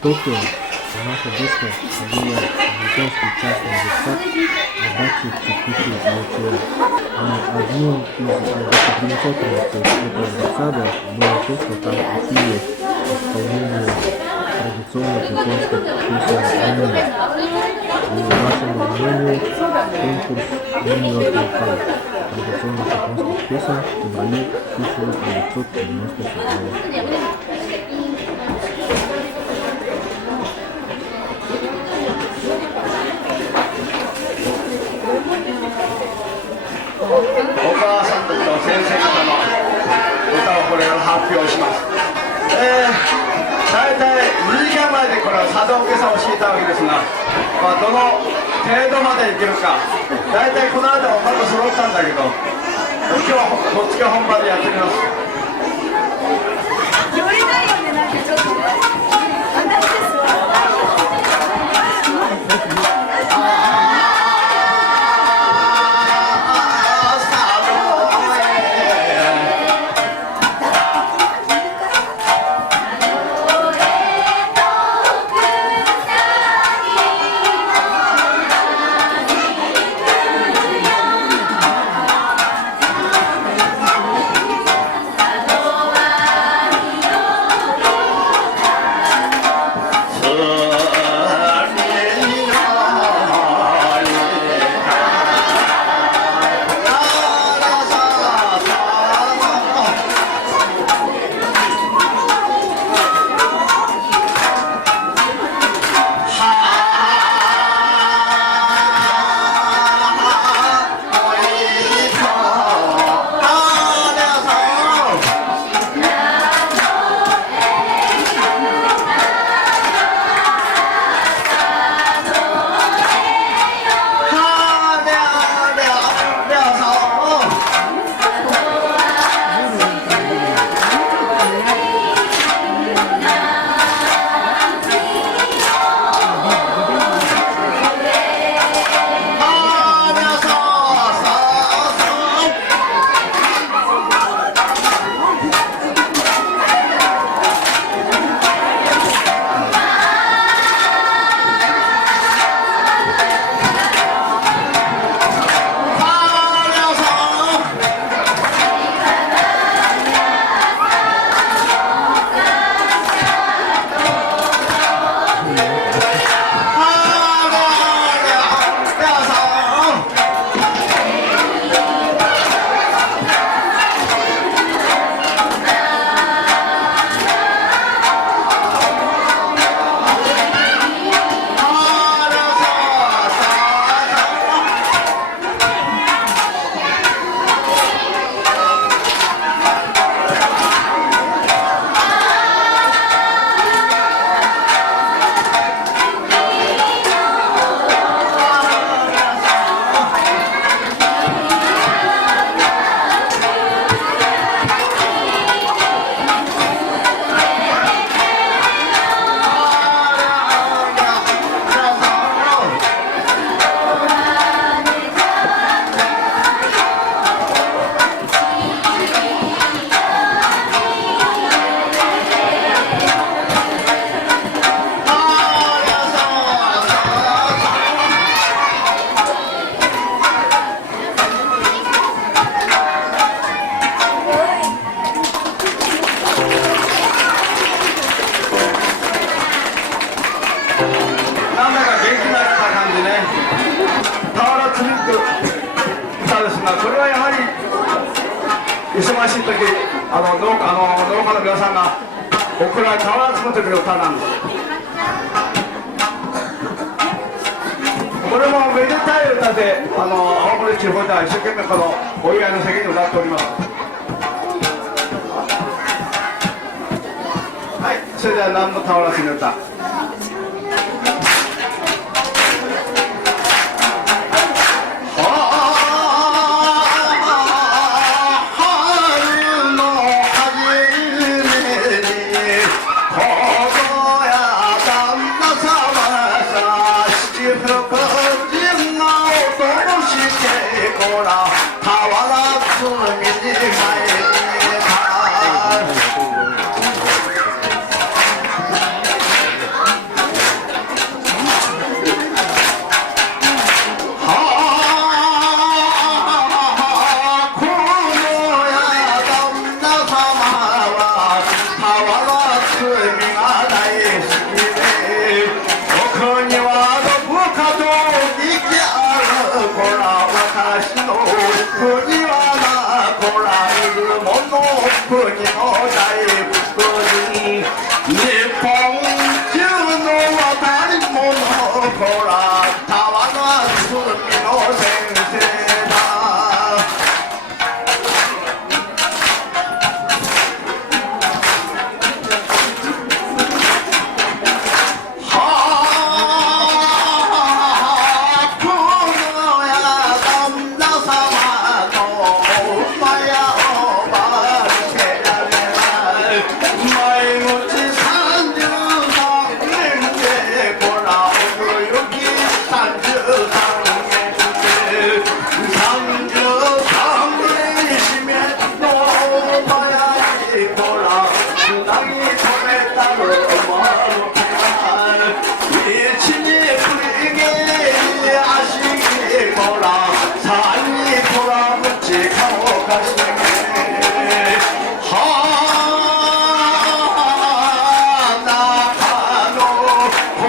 Токио наша дочка ходила в японский частный детсад Адачи Цукуси Ёчиэн. И одним из достопримечательностей этого детсада было то, что там учили исполнению традиционных японских песен. И вашему вниманию конкурс Минъё традиционных японских песен в феврале 1997 года.お母さんと先生方の歌をこれを発表します。大体2時間前でこれは茶道今朝教えたわけですが、どの程度までいけるか、大体この間もまだ揃ったんだけど、今日こっちが本番でやってみます。寄れないよね、なんかちょっと忙しい時、農家の皆さんが僕らに俵作ってくれる歌なんです。これもめでたい歌で、青森地方では一生懸命このお祝いの席に歌っております。はい、それでは南部俵積の歌。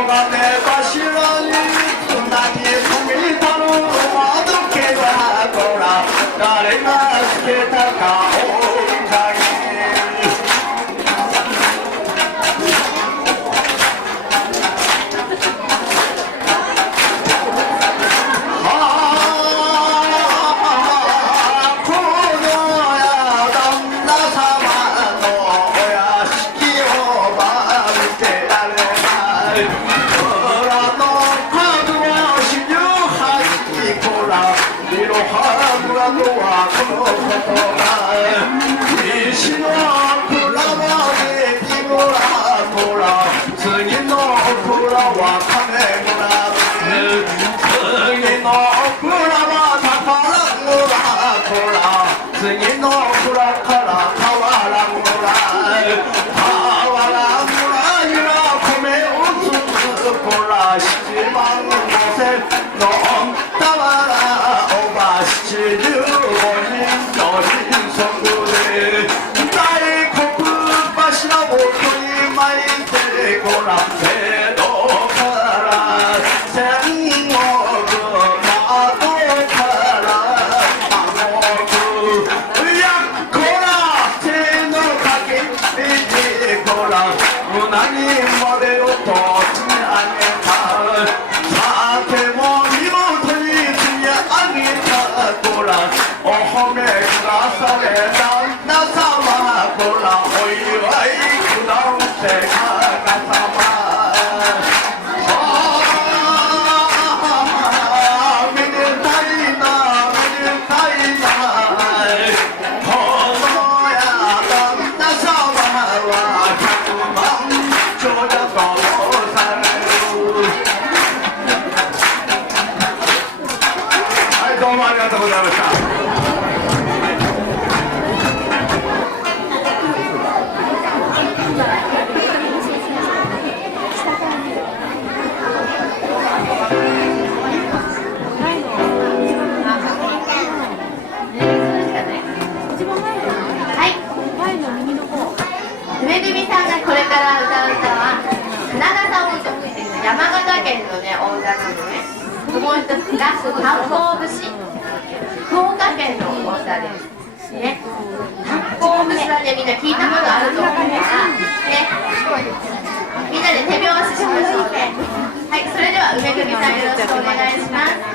金柱につなぎ込みたるあどけだこら誰がつけたかおかげ石の蔵はでき村こら次の蔵は金村次の蔵は宝村こら次の蔵から俵村俵村には米をつくこら7万5千の俵おば75人の人足で大黒柱を取り巻いてごらん江戸から戦国窓から暗黒いやこら手のかけてごらんうなぎまでをと積み上げたさても見事に積み上げたごらんお褒めくだされ旦那様こらお祝いくだされ旦那様めでたいなめでたいなこのや旦那様は100万長者とされるはいどうもありがとうございました。梅組さんがこれから歌う歌は花笠音頭っていう山形県のねお歌なのね。もう一つが八方節、福岡県のお歌ですね。八方節はねみんな聞いたことあると思うからね、みんなで手拍子しましょうね。はい、それでは梅組さんよろしくお願いします。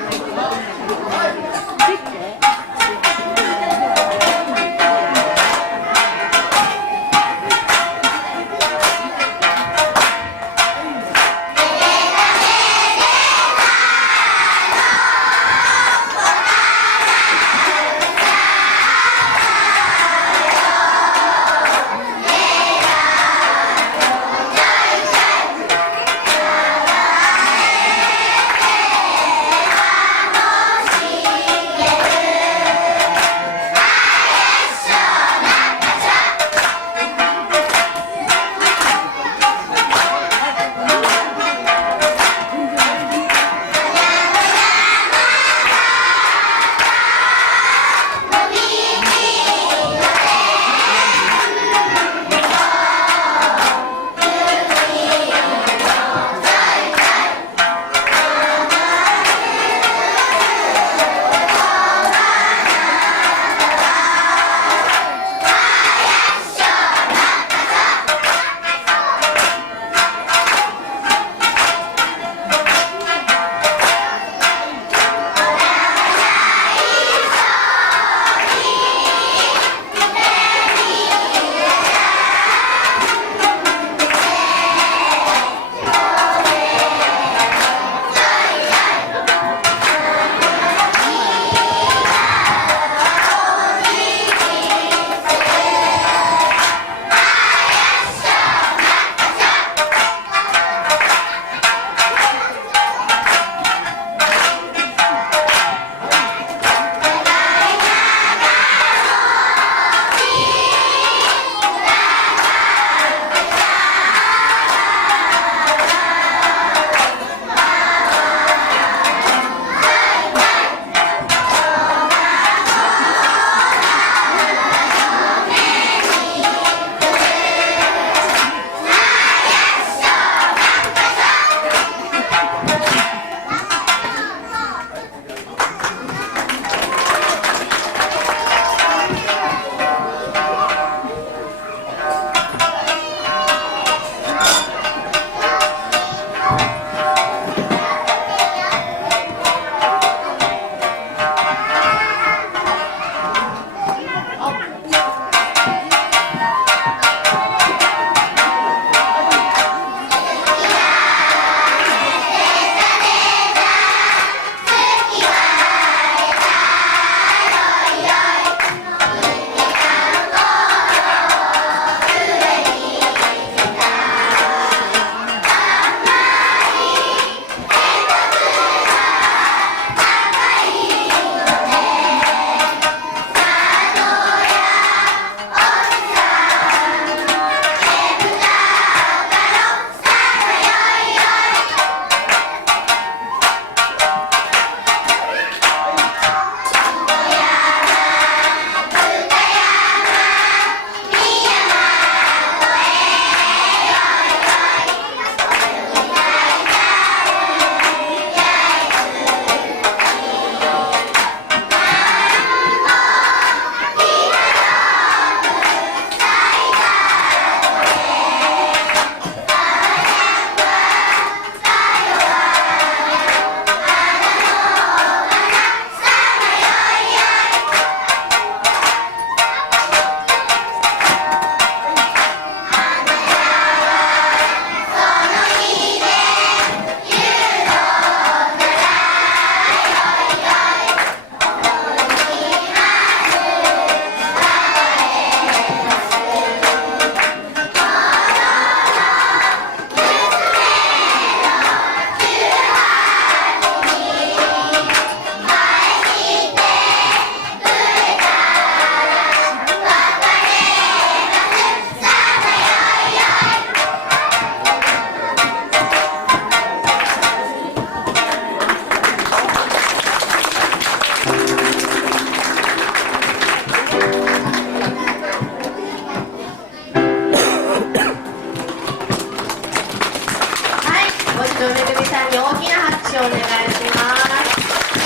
めぐみさんに大きな拍手をお願いします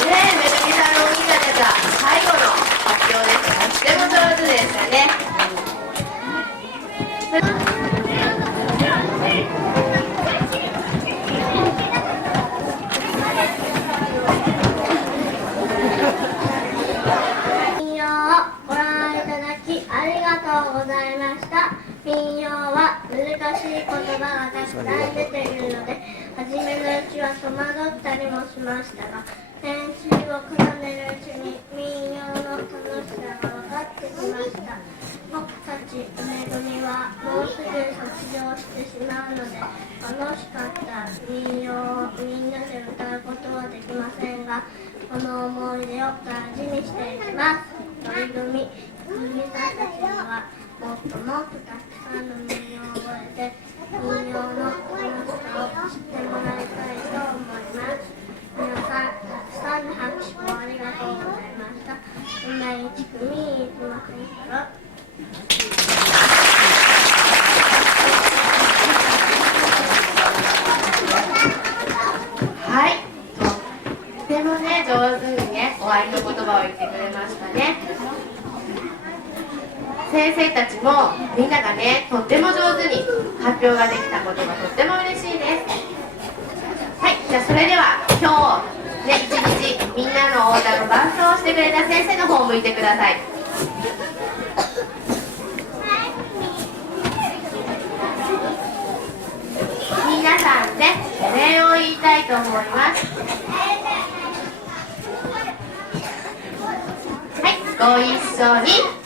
ね。めぐみさんのお兄ちゃんたちは最後の発表です。とっても上手でしたね。民謡をご覧いただきありがとうございました。民謡は難しい言葉がたくさん出ているので、初めのうちは戸惑ったりもしましたが、練習を重ねるうちに民謡の楽しさが分かってきました。僕たち梅組はもうすぐ卒業してしまうので、楽しかった民謡をみんなで歌うことはできませんが、この思い出を大事にしていきます。鳥組さんたちにはもっともっとたくさんの民謡を覚えて、民謡の楽しさを知ってもらいたいと思います。皆さん、たくさんの拍手をありがとうございました。梅一組いつもくんからはい、とってもね上手にね終わりの言葉を言ってくれましたね。先生たちもみんながねとっても上手に発表ができたことがとっても嬉しいです。はい、じゃあそれでは今日ね一日みんなのお歌の伴奏をしてくれた先生の方を向いてください。皆さんねお礼を言いたいと思います。はい、ご一緒に。